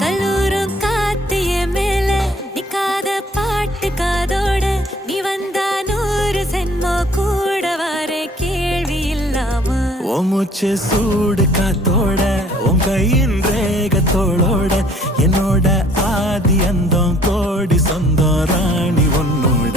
கல்லூரும் காத்திய மேல நிக்காத பாட்டு காதோட நீ வந்தா 100 சென்மோ கூட வர கேள்வி இல்லாம மூச்சு சூடு காத்தோட உன் கையின் ரேகத்தோளோட என்னோட ஆதி அந்தம் கோடி சொந்தம் ராணி ஒன்னோட